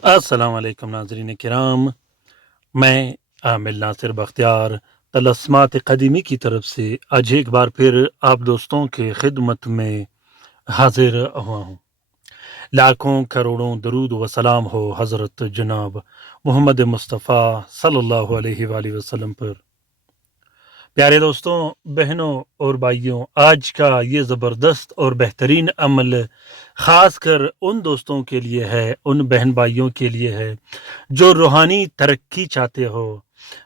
अस्सलाम वालेकुम नाज़रीन किराम। मैं आमिर नासिर बख्तियार तलस्मात क़दीमी की तरफ से आज एक बार फिर आप दोस्तों के खिदमत में हाजिर हुआ हूँ। लाखों करोड़ों दरूद व सलाम हो हज़रत जनाब मोहम्मद मुस्तफ़ा सल्लल्लाहु अलैहि वसल्लम पर। प्यारे दोस्तों, बहनों और भाइयों, आज का ये ज़बरदस्त और बेहतरीन अमल ख़ास कर उन दोस्तों के लिए है, उन बहन भाइयों के लिए है जो रूहानी तरक्की चाहते हो,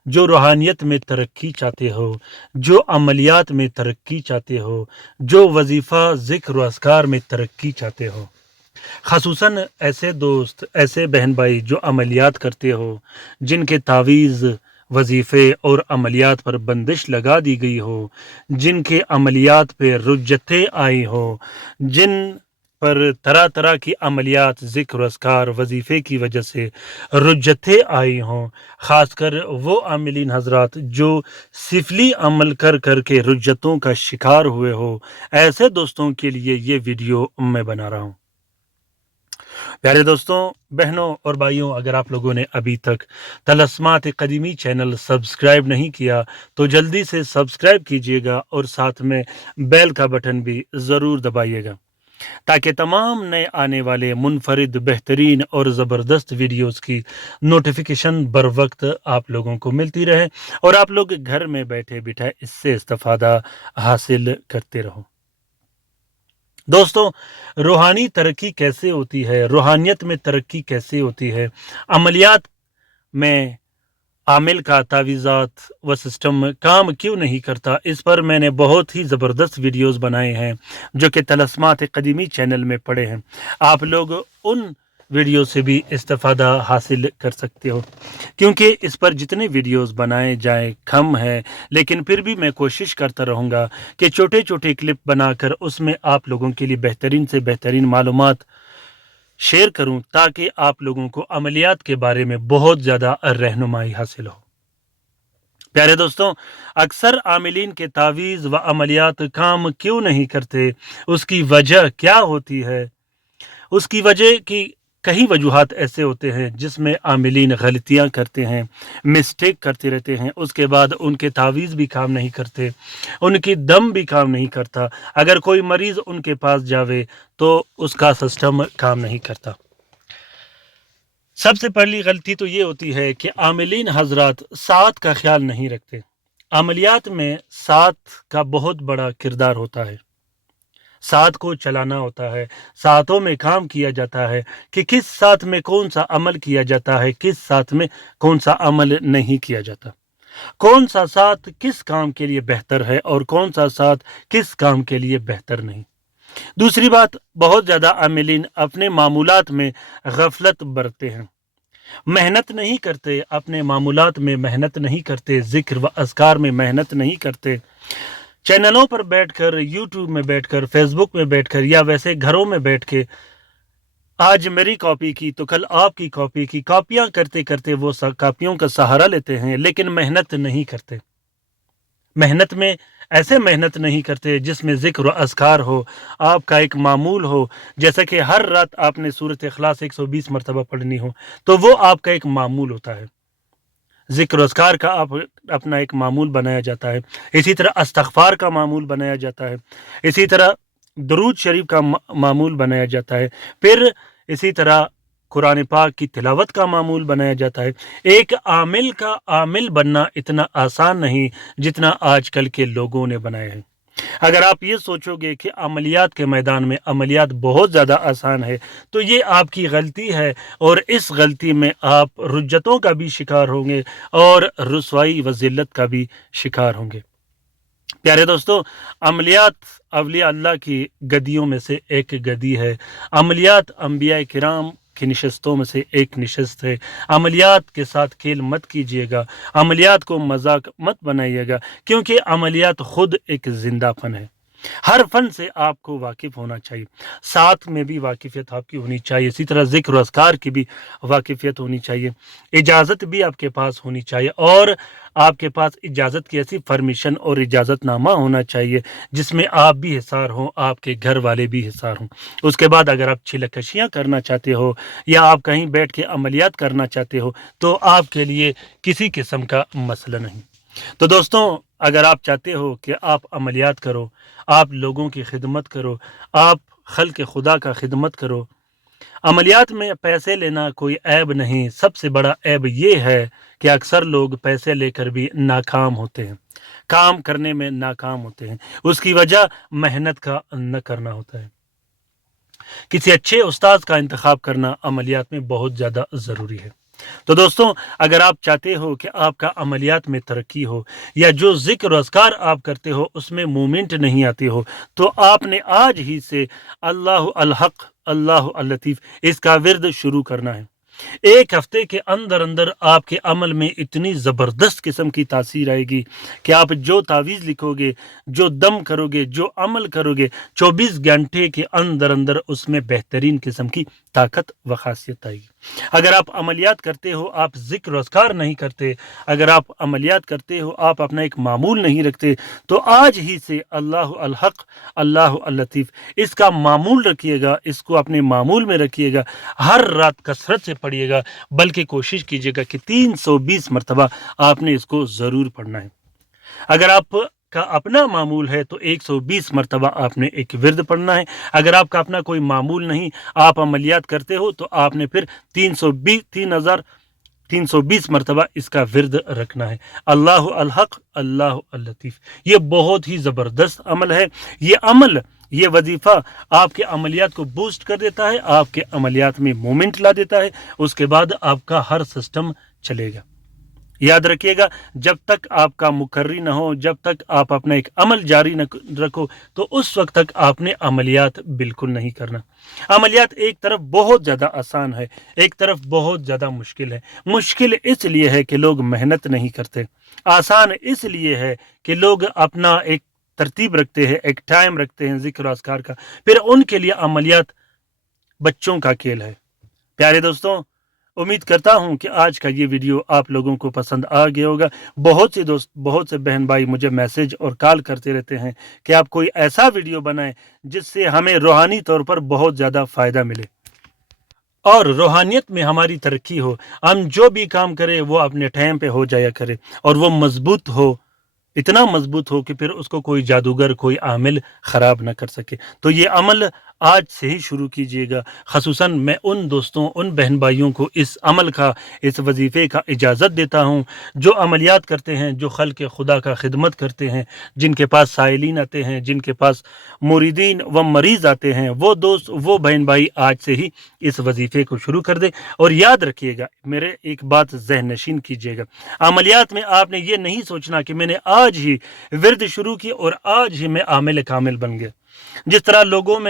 जो रूहानियत में तरक्की चाहते हो, जो अमलियात में तरक्की चाहते हो, जो वजीफ़ा ज़िक्र व अस्कार में तरक्की चाहते हो। ख़ुसूसन ऐसे दोस्त, ऐसे बहन भाई जो अमलियात करते हो, जिनके तावीज़ वजीफ़े और अमलियात पर बंदिश लगा दी गई हो, जिनके अमलियात पे रुज्जतें आई हो, जिन पर तरह तरह की अमलियात ज़िक्र अस्कार वजीफ़े की वजह से रुज्जतें आई हों, ख़ासकर वो आमिलीन हज़रात जो सिफली अमल कर कर के रुज्जतों का शिकार हुए हो, ऐसे दोस्तों के लिए ये वीडियो मैं बना रहा हूँ। प्यारे दोस्तों, बहनों और भाइयों, अगर आप लोगों ने अभी तक तलस्मात क़दीमी चैनल सब्सक्राइब नहीं किया तो जल्दी से सब्सक्राइब कीजिएगा और साथ में बेल का बटन भी ज़रूर दबाइएगा ताकि तमाम नए आने वाले मुनफरिद बेहतरीन और ज़बरदस्त वीडियोस की नोटिफिकेशन बर वक्त आप लोगों को मिलती रहे और आप लोग घर में बैठे बिठाए इससे इस्तेफ़ादा हासिल करते रहो। दोस्तों, रूहानी तरक्की कैसे होती है, रूहानियत में तरक्की कैसे होती है, अमलियात में आमिल का तावीज़ात व सिस्टम काम क्यों नहीं करता, इस पर मैंने बहुत ही ज़बरदस्त वीडियोस बनाए हैं जो कि तलस्मात क़दीमी चैनल में पड़े हैं। आप लोग उन वीडियो से भी इस्तेफ़ादा हासिल कर सकते हो, क्योंकि इस पर जितने वीडियोस बनाए जाएँ कम है, लेकिन फिर भी मैं कोशिश करता रहूँगा कि छोटे छोटे क्लिप बनाकर उसमें आप लोगों के लिए बेहतरीन से बेहतरीन मालूमात शेयर करूं ताकि आप लोगों को अमलियात के बारे में बहुत ज़्यादा रहनुमाई हासिल हो। प्यारे दोस्तों, अक्सर आमिलीन के तावीज़ व अमलियात काम क्यों नहीं करते, उसकी वजह क्या होती है? उसकी वजह की कई वजूहात ऐसे होते हैं जिसमें आमिलीन गलतियां करते हैं, मिस्टेक करते रहते हैं, उसके बाद उनके तावीज़ भी काम नहीं करते, उनकी दम भी काम नहीं करता। अगर कोई मरीज़ उनके पास जावे तो उसका सिस्टम काम नहीं करता। सबसे पहली गलती तो ये होती है कि आमिलीन हजरात साथ का ख्याल नहीं रखते। अमलियात में साथ का बहुत बड़ा किरदार होता है, साथ को चलाना होता है, साथों में काम किया जाता है कि किस साथ में कौन सा अमल किया जाता है, किस साथ में कौन सा अमल नहीं किया जाता, कौन सा साथ किस काम के लिए बेहतर है और कौन सा साथ किस काम के लिए बेहतर नहीं। दूसरी बात, बहुत ज़्यादा आमिलीन अपने मामूलात में गफलत बरतते हैं, मेहनत नहीं करते, अपने मामूलात में मेहनत नहीं करते, ज़िक्र व अज़कार में मेहनत नहीं करते। चैनलों पर बैठकर, यूट्यूब में बैठकर, फेसबुक में बैठकर या वैसे घरों में बैठ के आज मेरी कॉपी की तो कल आपकी कॉपी की कॉपियां करते करते वो कॉपियों का सहारा लेते हैं, लेकिन मेहनत नहीं करते। मेहनत में ऐसे मेहनत नहीं करते जिसमें ज़िक्र व अज़कार हो, आपका एक मामूल हो, जैसे कि हर रात आपने सूरत इखलास 120 मरतबा पढ़नी हो, तो वो आपका एक मामूल होता है। ज़िक्र अज़कार का आप अपना एक मामूल बनाया जाता है। इसी तरह इस्तिग़फ़ार का मामूल बनाया जाता है। इसी तरह दुरूद शरीफ का मामूल बनाया जाता है। फिर इसी तरह कुरान पाक की तिलावत का मामूल बनाया जाता है। एक आमिल का आमिल बनना इतना आसान नहीं जितना आजकल के लोगों ने बनाया है। अगर आप ये सोचोगे कि अमलियात के मैदान में अमलियात बहुत ज़्यादा आसान है तो ये आपकी गलती है और इस गलती में आप रुज्जतों का भी शिकार होंगे और रुसवाई व ज़िल्लत का भी शिकार होंगे। प्यारे दोस्तों, अमलियात अवलिया अल्लाह की गदियों में से एक गदी है। अमलियात अंबिया किराम की नशस्तों में से एक नशस्त है। अमलियात के साथ खेल मत कीजिएगा, अमलियात को मजाक मत बनाइएगा, क्योंकि अमलियात खुद एक जिंदापन है। हर फन से आपको वाकिफ़ होना चाहिए, साथ में भी वाकिफ़ियत आपकी होनी चाहिए, इसी तरह ज़िक्र अज़कार की भी वाकिफ़ियत होनी चाहिए, इजाज़त भी आपके पास होनी चाहिए और आपके पास इजाज़त की ऐसी परमिशन और इजाज़तनामा होना चाहिए जिसमें आप भी हिस्सार हों, आपके घर वाले भी हिस्सार हों। उसके बाद अगर आप छिलकशियाँ करना चाहते हो या आप कहीं बैठ के अमलियात करना चाहते हो तो आपके लिए किसी किस्म का मसला नहीं। तो दोस्तों, अगर आप चाहते हो कि आप अमलियात करो, आप लोगों की खिदमत करो, आप खल्क़ खुदा का खिदमत करो, अमलियात में पैसे लेना कोई ऐब नहीं, सबसे बड़ा ऐब ये है कि अक्सर लोग पैसे लेकर भी नाकाम होते हैं, काम करने में नाकाम होते हैं। उसकी वजह मेहनत का न करना होता है। किसी अच्छे उस्ताद का इंतखाब करना अमलियात में बहुत ज़्यादा ज़रूरी है। तो दोस्तों, अगर आप चाहते हो कि आपका अमलियात में तरक्की हो या जो ज़िक्र अज़कार आप करते हो उसमें मूवमेंट नहीं आती हो, तो आपने आज ही से अल्लाह अल हक़ अल्लाह अल लतीफ़ इसका विर्द शुरू करना है। एक हफ्ते के अंदर अंदर आपके अमल में इतनी ज़बरदस्त किस्म की तासीर आएगी कि आप जो तावीज़ लिखोगे, जो दम करोगे, जो अमल करोगे, 24 घंटे के अंदर अंदर उसमें बेहतरीन किस्म की ताकत व खासियत आएगी। अगर आप अमलियात करते हो, आप ज़िक्र अज़कार नहीं करते, अगर आप अमलियात करते हो, आप अपना एक मामूल नहीं रखते, तो आज ही से अल्लाह अल हक़ अल्लाह अल लतीफ़ इसका मामूल रखिएगा, इसको अपने मामूल में रखिएगा, हर रात कसरत से पढ़िएगा, बल्कि कोशिश कीजिएगा कि 320 मरतबा आपने इसको ज़रूर पढ़ना है। अगर आप का अपना मामूल है तो 120 मरतबा आपने एक विर्द पढ़ना है। अगर आपका अपना कोई मामूल नहीं, आप अमलियात करते हो, तो आपने फिर 320 मरतबा इसका विर्द रखना है। अल्लाह अल हक़ अल्लाह अल लतीफ़, ये बहुत ही ज़बरदस्त अमल है। ये अमल, ये वजीफ़ा आपके अमलियात को बूस्ट कर देता है, आपके अमलियात में मोमेंट ला देता है, उसके बाद आपका हर सिस्टम चलेगा। याद रखिएगा, जब तक आपका मुकर्री न हो, जब तक आप अपना एक अमल जारी न रखो, तो उस वक्त तक आपने अमलियात बिल्कुल नहीं करना। अमलियात एक तरफ बहुत ज़्यादा आसान है, एक तरफ बहुत ज़्यादा मुश्किल है। मुश्किल इसलिए है कि लोग मेहनत नहीं करते, आसान इसलिए है कि लोग अपना एक तरतीब रखते हैं, एक टाइम रखते हैं ज़िक्र अज़कार का, फिर उनके लिए अमलियात बच्चों का खेल है। प्यारे दोस्तों, उम्मीद करता हूं कि आज का ये वीडियो आप लोगों को पसंद आ गया होगा। बहुत से दोस्त, बहुत से बहन भाई मुझे मैसेज और कॉल करते रहते हैं कि आप कोई ऐसा वीडियो बनाएं जिससे हमें रूहानी तौर पर बहुत ज़्यादा फ़ायदा मिले और रूहानियत में हमारी तरक्की हो। हम जो भी काम करें वो अपने टाइम पे हो जाया करे और वो मजबूत हो, इतना मजबूत हो कि फिर उसको कोई जादूगर, कोई आमिल ख़राब ना कर सके। तो ये अमल आज से ही शुरू कीजिएगा। ख़ुसूसन मैं उन दोस्तों, उन बहन भाइयों को इस अमल का, इस वजीफ़े का इजाज़त देता हूँ जो अमलियात करते हैं, जो खल्क़ खुदा का खिदमत करते हैं, जिनके पास साइलीन आते हैं, जिनके पास मुरीदीन व मरीज़ आते हैं। वो दोस्त, वो बहन भाई आज से ही इस वजीफ़े को शुरू कर दे। और याद रखिएगा, मेरे एक बात ज़हन नशीन कीजिएगा, अमलियात में आपने ये नहीं सोचना कि मैंने आज ही विर्द शुरू की और आज ही मैं आमिल कामिल बन गया। जिस तरह लोगों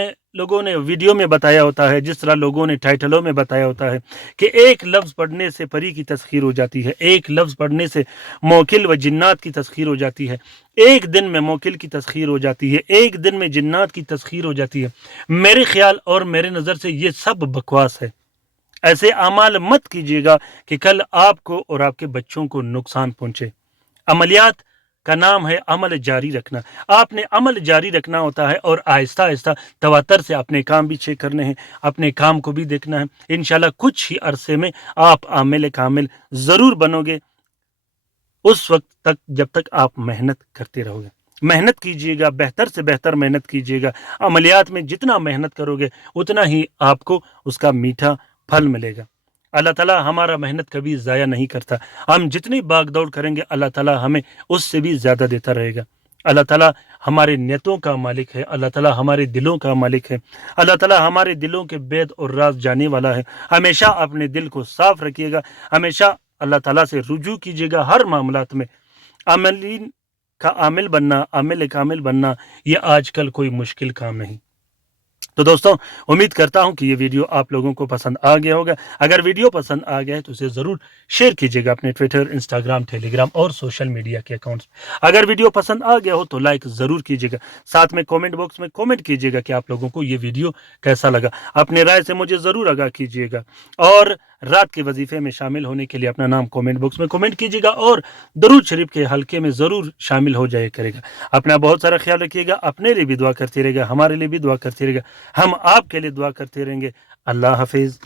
ने वीडियो में बताया होता है, जिस तरह लोगों ने टाइटलों में बताया होता है कि एक लफ्ज़ पढ़ने से परी की तस्खीर हो जाती है, एक लफ्ज़ पढ़ने से मोकिल व जिन्नात की तस्खीर हो जाती है, एक दिन में मोकिल की तस्खीर हो जाती है, एक दिन में जिन्नात की तस्खीर हो जाती है। मेरे ख्याल और मेरे नज़र से ये सब बकवास है। ऐसे अमाल मत कीजिएगा कि कल आपको और आपके बच्चों को नुकसान पहुंचे। अमलियात का नाम है अमल जारी रखना। आपने अमल जारी रखना होता है और आहिस्ता आहिस्ता तवातर से अपने काम भी चेक करने हैं, अपने काम को भी देखना है। इंशाल्लाह कुछ ही अरसे में आप आमिल कामिल ज़रूर बनोगे, उस वक्त तक जब तक आप मेहनत करते रहोगे। मेहनत कीजिएगा, बेहतर से बेहतर मेहनत कीजिएगा। अमलियात में जितना मेहनत करोगे उतना ही आपको उसका मीठा फल मिलेगा। अल्लाह ताला हमारा मेहनत कभी ज़ाया नहीं करता। हम जितनी भाग दौड़ करेंगे अल्लाह ताला हमें उससे भी ज़्यादा देता रहेगा। अल्लाह ताला हमारे नियतों का मालिक है, अल्लाह ताला हमारे दिलों का मालिक है, अल्लाह ताला हमारे दिलों के भेद और राज जाने वाला है। हमेशा अपने दिल को साफ रखिएगा, हमेशा अल्लाह ताला से रुजू कीजिएगा हर मामलात में। आमिलीन का आमिल बनना, आमिल कामिल बनना, ये आजकल कोई मुश्किल काम नहीं। تو دوستوں امید کرتا ہوں کہ یہ ویڈیو آپ لوگوں کو پسند آ گیا ہوگا. اگر ویڈیو پسند آ گیا ہے تو اسے ضرور شیئر کیجیے گا اپنے ٹویٹر، انسٹاگرام، ٹیلی گرام اور سوشل میڈیا کے اکاؤنٹس. اگر ویڈیو پسند آ گیا ہو تو لائک ضرور کیجیے گا. ساتھ میں کامنٹ باکس میں کامنٹ کیجیے گا کہ آپ لوگوں کو یہ ویڈیو کیسا لگا. اپنے رائے سے مجھے ضرور آگاہ کیجیے گا. اور رات کے وظیفے میں شامل ہونے کے لیے اپنا نام کامنٹ باکس میں کامنٹ کیجیے گا اور درود شریف کے حلقے میں ضرور شامل ہو جائے کرے گا. اپنا بہت سارا خیال رکھیے گا. اپنے لیے بھی دعا کرتے رہے گا، ہمارے لیے بھی دعا کرتے رہے گا. ہم آپ کے لیے دعا کرتے رہیں گے. اللہ حافظ.